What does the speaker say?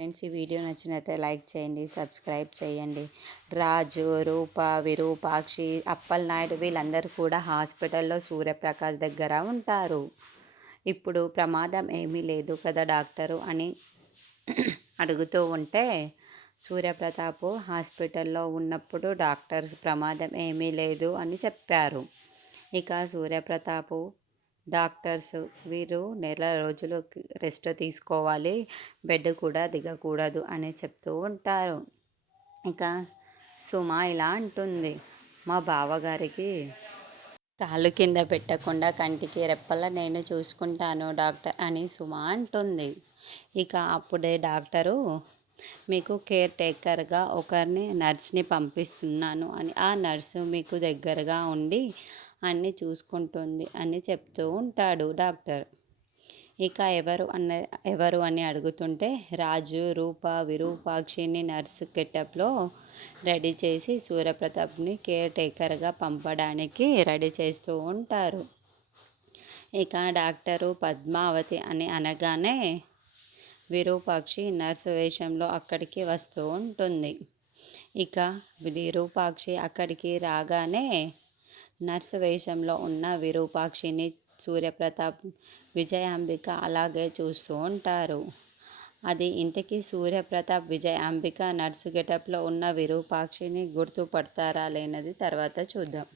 Friends, ఈ video నచ్చినట్లయితే like చేయండి, సబ్స్క్రైబ్ చేయండి. రాజు, రూప, విరూపాక్షి, అప్పలనాయుడు వీళ్ళందరూ కూడా హాస్పిటల్లో సూర్యప్రకాష్ దగ్గర ఉంటారు. ఇప్పుడు ప్రమాదం ఏమీ లేదు కదా డాక్టరు అని అడుగుతూ ఉంటే, సూర్యప్రతాప్ హాస్పిటల్లో ఉన్నప్పుడు డాక్టర్ ప్రమాదం ఏమీ లేదు అని చెప్పారు. ఇక సూర్యప్రతాప్ డాక్టర్స్ వీరు నెల రోజులు రెస్ట్ తీసుకోవాలి, బెడ్ కూడా దిగకూడదు అని చెప్తూ ఉంటారు. ఇక సుమ ఇలా అంటుంది, మా బావగారికి కాళ్ళు కింద పెట్టకుండా కంటికి రెప్పలా నేను చూసుకుంటాను డాక్టర్ అని సుమ అంటుంది. ఇక అప్పుడే డాక్టరు మీకు కేర్ టేకర్గా ఒకరిని నర్స్ని పంపిస్తున్నాను అని, ఆ నర్సు మీకు దగ్గరగా ఉండి అన్నీ చూసుకుంటుంది అని చెప్తూ ఉంటాడు డాక్టర్. ఇక ఎవరు అని అడుగుతుంటే, రాజు, రూప, విరూపాక్షిని నర్స్ గెటప్లో రెడీ చేసి సూర్యప్రతాప్ని కేర్ టేకర్గా పంపడానికి రెడీ చేస్తూ ఉంటారు. ఇక డాక్టరు పద్మావతి అని అనగానే విరూపాక్షి నర్సు వేషంలో అక్కడికి వస్తూ ఉంటుంది. ఇక విరూపాక్షి అక్కడికి రాగానే నర్సు వేషంలో ఉన్న విరూపాక్షిని సూర్యప్రతాప్, విజయాంబిక అలాగే చూస్తూ ఉంటారు. అది ఇంతకీ సూర్యప్రతాప్, విజయాంబిక నర్సు గెటప్లో ఉన్న విరూపాక్షిని గుర్తుపడతారా లేనిది తర్వాత చూద్దాం.